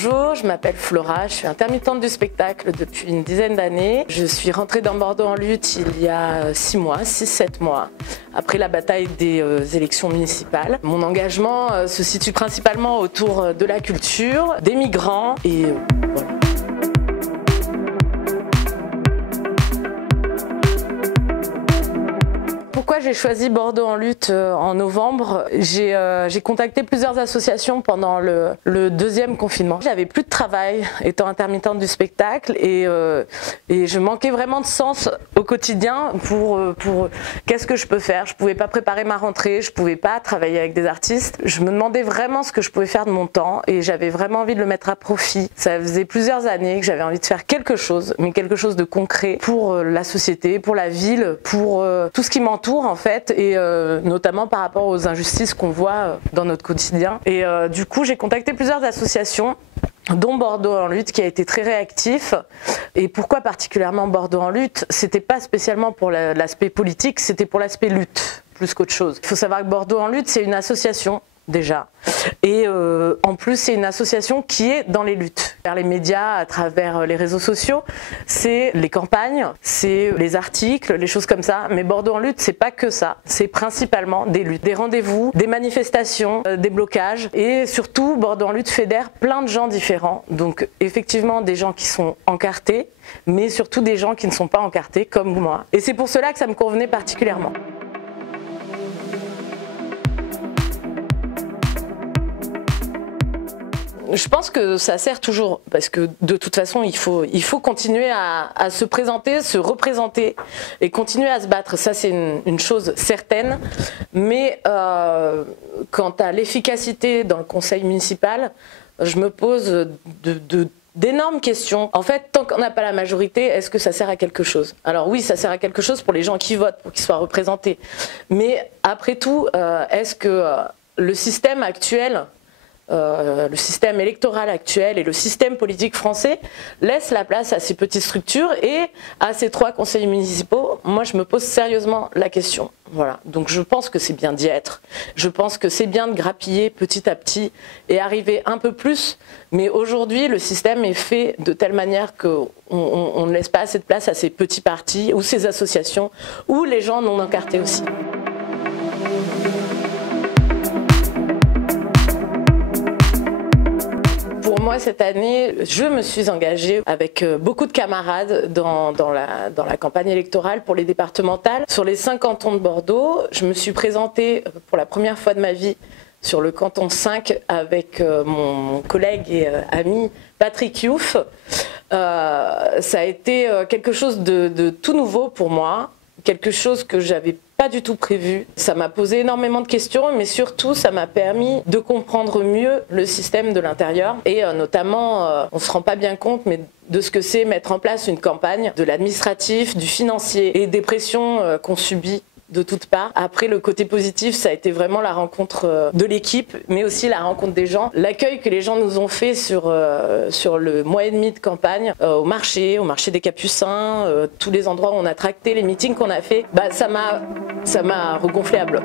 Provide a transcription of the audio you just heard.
Bonjour, je m'appelle Flora, je suis intermittente du spectacle depuis une dizaine d'années. Je suis rentrée dans Bordeaux en lutte il y a 6-7 mois, après la bataille des élections municipales. Mon engagement se situe principalement autour de la culture, des migrants et voilà. Pourquoi j'ai choisi Bordeaux en lutte en novembre? J'ai contacté plusieurs associations pendant le deuxième confinement. J'avais plus de travail étant intermittente du spectacle et je manquais vraiment de sens au quotidien pour qu'est-ce que je peux faire. Je pouvais pas préparer ma rentrée, je pouvais pas travailler avec des artistes. Je me demandais vraiment ce que je pouvais faire de mon temps et j'avais vraiment envie de le mettre à profit. Ça faisait plusieurs années que j'avais envie de faire quelque chose, mais quelque chose de concret pour la société, pour la ville, pour tout ce qui m'entoure en fait, et notamment par rapport aux injustices qu'on voit dans notre quotidien. Et du coup, j'ai contacté plusieurs associations, dont Bordeaux en lutte, qui a été très réactif. Et pourquoi particulièrement Bordeaux en lutte? C'était pas spécialement pour l'aspect politique, c'était pour l'aspect lutte, plus qu'autre chose. Il faut savoir que Bordeaux en lutte, c'est une association, déjà. Et en plus, c'est une association qui est dans les luttes. Vers les médias, à travers les réseaux sociaux, c'est les campagnes, c'est les articles, les choses comme ça. Mais Bordeaux en lutte, c'est pas que ça. C'est principalement des luttes, des rendez-vous, des manifestations, des blocages. Et surtout, Bordeaux en lutte fédère plein de gens différents. Donc effectivement, des gens qui sont encartés, mais surtout des gens qui ne sont pas encartés, comme moi. Et c'est pour cela que ça me convenait particulièrement. Je pense que ça sert toujours, parce que de toute façon, il faut continuer à se présenter, se représenter et continuer à se battre. Ça, c'est une chose certaine. Mais quant à l'efficacité dans le conseil municipal, je me pose d'énormes questions. En fait, tant qu'on n'a pas la majorité, est-ce que ça sert à quelque chose? Alors oui, ça sert à quelque chose pour les gens qui votent, pour qu'ils soient représentés. Mais après tout, est-ce que le système actuel, le système électoral actuel et le système politique français laissent la place à ces petites structures et à ces 3 conseillers municipaux? Moi, je me pose sérieusement la question. Voilà. Donc je pense que c'est bien d'y être. Je pense que c'est bien de grappiller petit à petit et arriver un peu plus. Mais aujourd'hui, le système est fait de telle manière qu'on ne laisse pas assez de place à ces petits partis ou ces associations ou les gens non encartés aussi. Pour moi, cette année, je me suis engagée avec beaucoup de camarades dans la campagne électorale pour les départementales. Sur les 5 cantons de Bordeaux, je me suis présentée pour la première fois de ma vie sur le canton 5 avec mon collègue et ami Patrick Youf. Ça a été quelque chose de tout nouveau pour moi, quelque chose que j'avais pas du tout prévu. Ça m'a posé énormément de questions, mais surtout ça m'a permis de comprendre mieux le système de l'intérieur et notamment, on se rend pas bien compte, mais de ce que c'est mettre en place une campagne, de l'administratif, du financier et des pressions qu'on subit de toutes parts. Après, le côté positif, ça a été vraiment la rencontre de l'équipe, mais aussi la rencontre des gens. L'accueil que les gens nous ont fait sur le mois et demi de campagne, au marché des Capucins, tous les endroits où on a tracté, les meetings qu'on a fait, ça m'a regonflé à bloc.